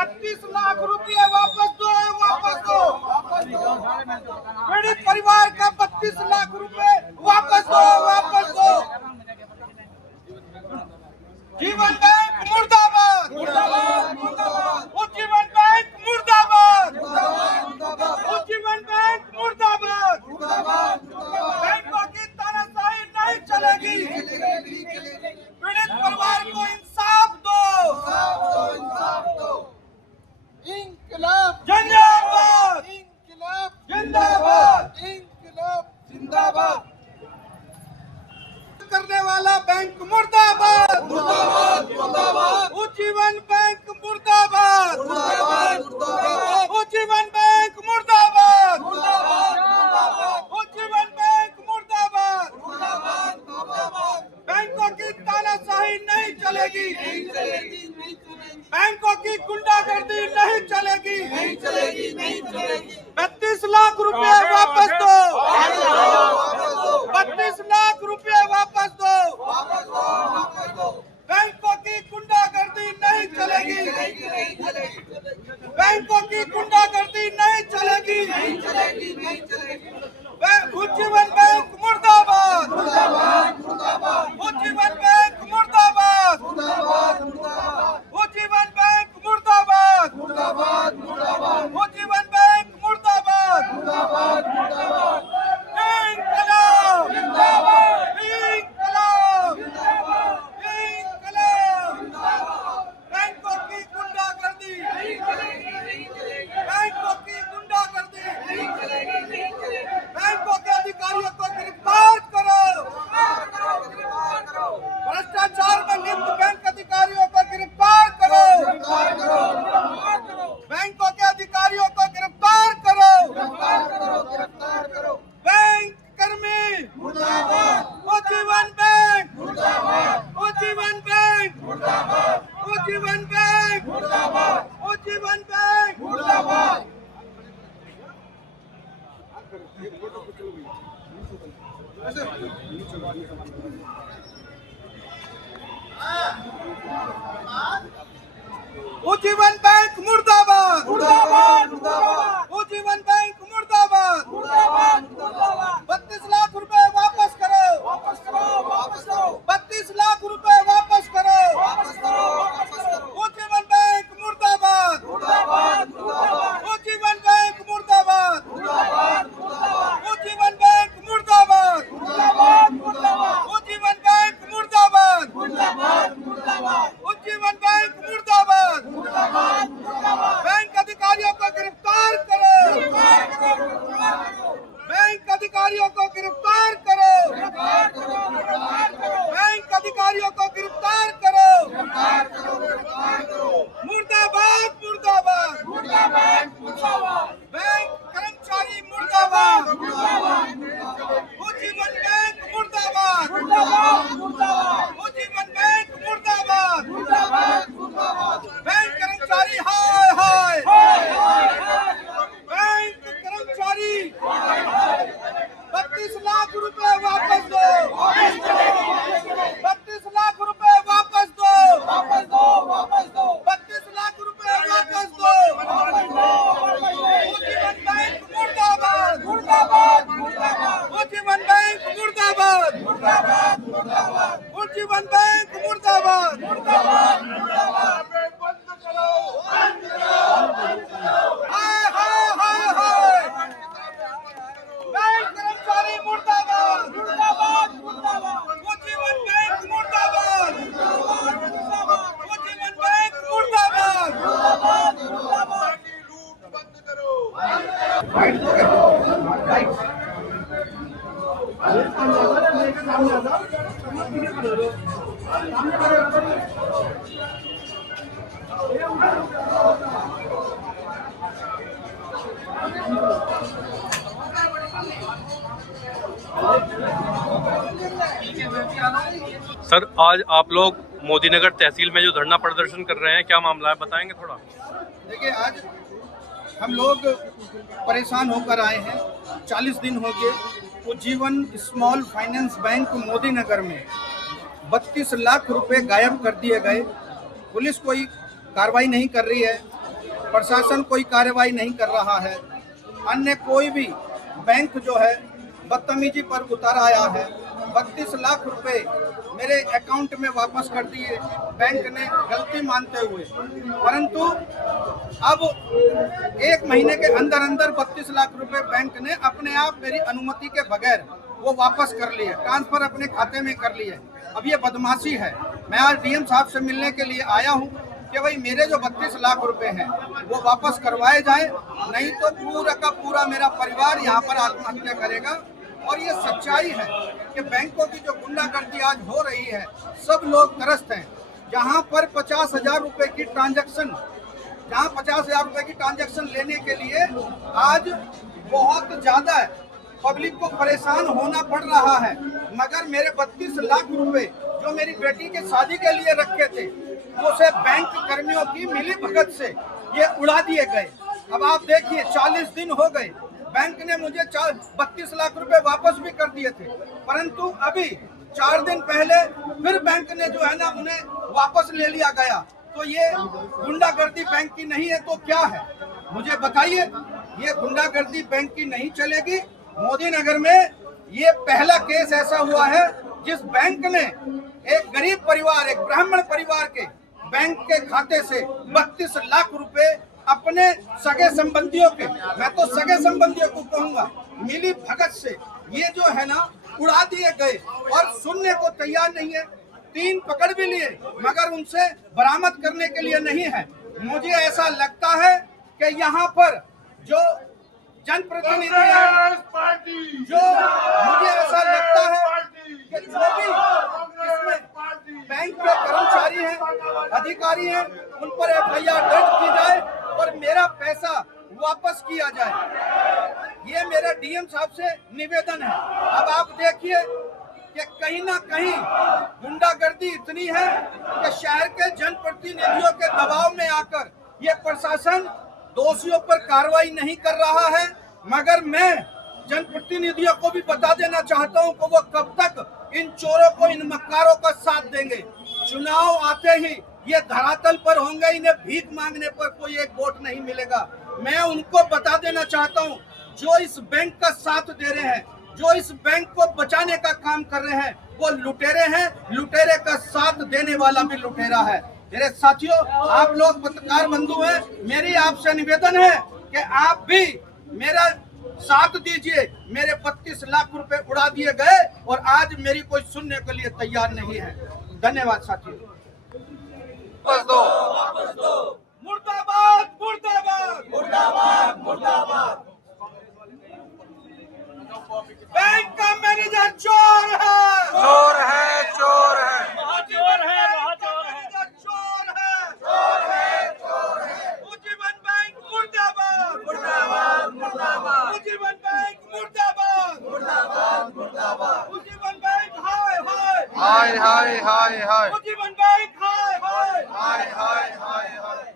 32 लाख रुपये वापस दो, वापस दो। पीड़ित परिवार का 32 लाख रुपए वापस दो, वापस दो। जीवन बैंक मुर्दाबाद, मुर्दाबाद, मुर्दाबाद। उज्जीवन बैंक मुर्दाबाद, मुर्दाबाद, मुर्दाबाद। उज्जीवन बैंक मुर्दाबाद, मुर्दाबाद, मुर्दाबाद। बैंकों की तानाशाही नहीं चलेगी। पीड़ित परिवार को इंसाफ दो, इंसाफ दो। इंकलाब जिंदाबाद, इंकलाब जिंदाबाद, इंकलाब जिंदाबाद। करने वाला बैंक मुर्दाबाद, मुर्दाबाद, मुर्दाबाद। उज्जीवन बैंक मुर्दाबाद, मुर्दाबाद, मुर्दाबाद। उज्जीवन बैंक मुर्दाबाद, मुर्दाबाद, मुर्दाबाद। उज्जीवन बैंक मुर्दाबाद, मुर्दाबाद, मुर्दाबाद। बैंकों की तानाशाही नहीं चलेगी, नहीं चलेगी, नहीं चलेगी। बैंकों की गुंडागर्दी नहीं चलेगी, नहीं चलेगी, नहीं चलेगी। 32 लाख रुपए वापस दो, 32 लाख रुपए वापस दो, वापस दो, वापस दो। बैंकों की गुंडागर्दी नहीं चलेगी, नहीं चलेगी। बैंकों की गुंडागर्दी नहीं चलेगी, नहीं चलेगी, नहीं चलेगी। उज्जीवन बैंक मुर्दाबाद, मुर्दाबाद, मुर्दाबाद। उज्जीवन बैंक मुर्दाबाद, मुर्दाबाद, मुर्दाबाद। उज्जीवन बैंक मुर्दाबाद, मुर्दाबाद, मुर्दाबाद। उज्जीवन बैंक मुर्दाबाद, मुर्दाबाद, मुर्दाबाद। इंकलाब जिंदाबाद, इंकलाब जिंदाबाद, इंकलाब जिंदाबाद। बैंकों की गुंडागर्दी नहीं चलेगी, नहीं चलेगी। बैंकों की गुंडागर्दी नहीं चलेगी, नहीं चलेगी। बैंकों के अधिकारियों को गिरफ्तार करो, गिरफ्तार करो। भ्रष्टाचार में लिप्त बैंक अधिकारियों को गिरफ्तार करो, गिरफ्तार करो, गिरफ्तार करो। बैंकों के अधिकारियों को गिरफ्तार करो, गिरफ्तार करो, गिरफ्तार करो। बैंक कर्मी मुर्दाबाद, उज्जीवन बैंक मुर्दाबाद, उज्जीवन बैंक मुर्दाबाद, उज्जीवन बैंक मुर्दाबाद, उज्जीवन बैंक मुर्दाबाद। उज्जीवन बैंक मुर्दाबाद, मुर्दाबाद, मुर्दाबाद। उज्जीवन बैंक मुर्दाबाद, मुर्दाबाद, मुर्दाबाद। 32 लाख रुपए वापस करो, वापस करो, वापस करो। 32 लाख रुपए वापस करो, वापस करो, वापस करो। उज्जीवन बैंक मुर्दाबाद, मुर्दाबाद, मुर्दाबाद। उज्जीवन बैंक मुर्दाबाद, मुर्दाबाद, मुर्दाबाद। उज्जीवन बैंक मुर्दाबाद, मुर्दाबाद, मुर्दाबाद। उज्जीवन बैंक मुर्दाबाद, मुर्दाबाद, मुर्दाबाद। उज्जीवन बैंक मुर्दाबाद, मुर्दाबाद, मुर्दाबाद। बैंक अधिकारियों को गिरफ्तार करो, गिरफ्तार करो, गिरफ्तार करो। बैंक अधिकारियों को गिरफ्तार करो, गिरफ्तार करो, गिरफ्तार करो। बैंक अधिकारियों को गिरफ्तार करो, गिरफ्तार करो, गिरफ्तार करो। मुर्दाबाद, मुर्दाबाद, मुर्दाबाद, मुर्दाबाद। बैंक कर्मचारी मुर्दाबाद, मुर्दाबाद, मुर्दाबाद। उज्जीवन बैंक मुर्दाबाद, मुर्दाबाद, मुर्दाबाद। उज्जीवन बैंक मुर्दाबाद, मुर्दाबाद, मुर्दाबाद। बैंक कर्मचारी हाय हाय, बैंक कर्मचारी 32 लाख रुपए वापस दो, 32 लाख रुपए वापस दो, वापस दो, वापस दो। 32 लाख रुपए वापस दो, उज्जीवन बैंक मुर्दाबाद, मुर्दाबाद, मुर्दाबाद। उज्जीवन बैंक मुर्दाबाद, मुर्दाबाद, मुर्दाबाद। उज्जीवन बैंक मुर्दाबाद, मुर्दाबाद, मुर्दाबाद। बंद करो, बंद करो, बंद करो। हाय हाय हाय हाय। बैंक कर्मचारी मुर्दाबाद, मुर्दाबाद, मुर्दाबाद। उज्जीवन बैंक मुर्दाबाद, मुर्दाबाद, मुर्दाबाद। उज्जीवन बैंक मुर्दाबाद, मुर्दाबाद, मुर्दाबाद। लूट बंद करो, बंद करो। सर, आज आप लोग मोदीनगर तहसील में जो धरना प्रदर्शन कर रहे हैं, क्या मामला है, बताएंगे थोड़ा? देखिए, आज हम लोग परेशान होकर आए हैं। 40 दिन हो गए। Ujjivan small finance bank Modinagar में 32 लाख रुपए गायब कर दिए गए। पुलिस कोई कार्रवाई नहीं कर रही है। प्रशासन कोई कार्रवाई नहीं कर रहा है। अन्य कोई भी बैंक जो है बदतमीजी पर उतर आया है। 32 लाख रुपए मेरे अकाउंट में वापस कर दिए बैंक ने गलती मानते हुए, परंतु अब 1 महीने के अंदर अंदर 32 लाख रुपए बैंक ने अपने आप मेरी अनुमति के बगैर वो वापस कर लिए, ट्रांसफर अपने खाते में कर लिए। अब ये बदमाशी है। मैं आज डीएम साहब से मिलने के लिए आया हूँ कि भाई मेरे जो 32 लाख रुपए हैं वो वापस करवाए जाए, नहीं तो पूरा का पूरा मेरा परिवार यहाँ पर आत्महत्या करेगा। और ये सच्चाई है कि बैंकों की जो गुंडागर्दी आज हो रही है, सब लोग त्रस्त हैं। जहाँ पर 50,000 रुपए की ट्रांजैक्शन, जहाँ 50,000 रुपए की ट्रांजैक्शन लेने के लिए आज बहुत ज्यादा पब्लिक को परेशान होना पड़ रहा है, मगर मेरे 32 लाख रुपए जो मेरी बेटी के शादी के लिए रखे थे उसे बैंक कर्मियों की मिली भगत से ये उड़ा दिए गए। अब आप देखिए 40 दिन हो गए, बैंक ने मुझे 32 लाख रुपए वापस भी कर दिए थे, परंतु अभी 4 दिन पहले फिर बैंक ने जो है ना उन्हें वापस ले लिया गया। तो ये गुंडागर्दी बैंक की नहीं है तो क्या है? मुझे बताइए। ये गुंडागर्दी बैंक की नहीं चलेगी। मोदी नगर में ये पहला केस ऐसा हुआ है जिस बैंक ने एक गरीब परिवार, एक ब्राह्मण परिवार के बैंक के खाते से 32 लाख रुपए अपने सगे संबंधियों के, मैं तो सगे संबंधियों को कहूंगा, मिली भगत से ये जो है ना उड़ा दिए गए और सुनने को तैयार नहीं है। 3 पकड़ भी लिए मगर उनसे बरामद करने के लिए नहीं है। मुझे ऐसा लगता है कि यहाँ पर जो जनप्रतिनिधि है, जो मुझे ऐसा लगता है कि जो भी इसमें बैंक के कर्मचारी हैं, अधिकारी हैं, उन पर FIR दर्ज की जाए और मेरा पैसा वापस किया जाए। ये मेरा डीएम साहब से निवेदन है। अब आप देखिए कि कहीं ना कहीं गुंडागर्दी इतनी है कि शहर के जनप्रतिनिधियों के दबाव में आकर ये प्रशासन दोषियों पर कार्रवाई नहीं कर रहा है। मगर मैं जनप्रतिनिधियों को भी बता देना चाहता हूं कि वो कब तक इन चोरों को, इन मक्कारों का साथ देंगे। चुनाव आते ही ये धरातल पर होंगे, इन्हें भीख मांगने पर कोई एक वोट नहीं मिलेगा। मैं उनको बता देना चाहता हूं जो इस बैंक का साथ दे रहे हैं, जो इस बैंक को बचाने का काम कर रहे हैं, वो लुटेरे हैं। लुटेरे का साथ देने वाला भी लुटेरा है। मेरे साथियों, आप लोग पत्रकार बंधु हैं, मेरी आपसे निवेदन है कि आप भी मेरा साथ दीजिए। मेरे 32 लाख रुपए उड़ा दिए गए और आज मेरी कोई सुनने के लिए तैयार नहीं है। धन्यवाद साथियों। वापस दो, वापस दो। मुर्दाबाद, मुर्दाबाद, मुर्दाबाद, मुर्दाबाद। बैंक का मैनेजर चोर है, चोर है, चोर है, चोर है, चोर है, चोर है, चोर है। उज्जीवन बैंक मुर्दाबाद, मुर्दाबाद, मुर्दाबाद। उज्जीवन बैंक मुर्दाबाद, मुर्दाबाद, मुर्दाबाद। उज्जीवन बैंक हाय हाय, हाय हाय हाय हाय, उज्जीवन बैंक हाय हाय, हाय हाय हाय हाय।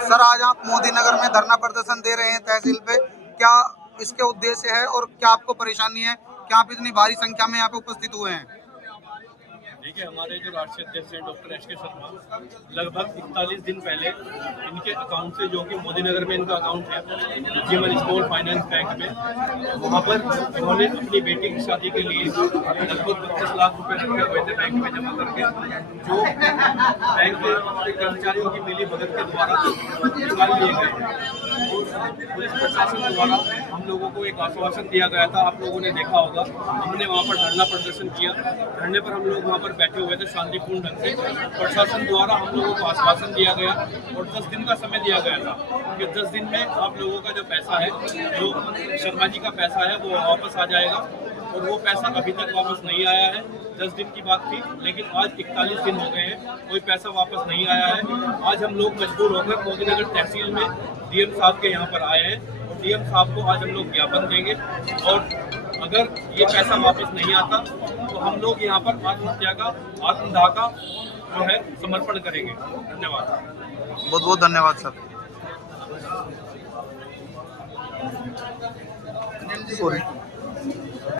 सर, आज आप मोदी नगर में धरना प्रदर्शन दे रहे हैं तहसील पे, क्या इसके उद्देश्य है और क्या आपको परेशानी है? क्या आप इतनी भारी संख्या में यहाँ पे उपस्थित हुए हैं? देखिए, हमारे जो राष्ट्रीय अध्यक्ष हैं डॉक्टर एस के शर्मा, लगभग 41 दिन पहले इनके अकाउंट से, जो कि मोदी नगर में इनका अकाउंट है जीवन स्मॉल फाइनेंस बैंक में, वहाँ पर इन्होंने अपनी बेटी की शादी के लिए लगभग 32 लाख रुपए रखे हुए थे बैंक में जमा करके, जो बैंक के कर्मचारियों की मिली भगत के द्वारा निकाल लिए गए। पुलिस प्रशासन द्वारा हम लोगों को एक आश्वासन दिया गया था, आप लोगों ने देखा होगा। हमने वहाँ पर धरना प्रदर्शन किया। धरने पर हम लोग वहाँ पर बैठे हुए थे शांतिपूर्ण ढंग से। प्रशासन द्वारा हम लोगों को आश्वासन दिया गया और 10 दिन का समय दिया गया था कि 10 दिन में आप लोगों का जो पैसा है, जो शर्मा जी का पैसा है, वो वापस आ जाएगा। और वो पैसा अभी तक वापस नहीं आया है। 10 दिन की बात थी, लेकिन आज 41 दिन हो गए हैं, कोई पैसा वापस नहीं आया है। आज हम लोग मजबूर होकर मोदी नगर तहसील में डीएम साहब के यहाँ पर आए हैं और सीएम साहब को आज हम लोग ज्ञापन देंगे और अगर ये पैसा वापस नहीं आता तो हम लोग यहाँ पर आत्महत्या का आत्मदाह का जो है समर्पण करेंगे। धन्यवाद। बहुत बहुत धन्यवाद सर। सॉरी।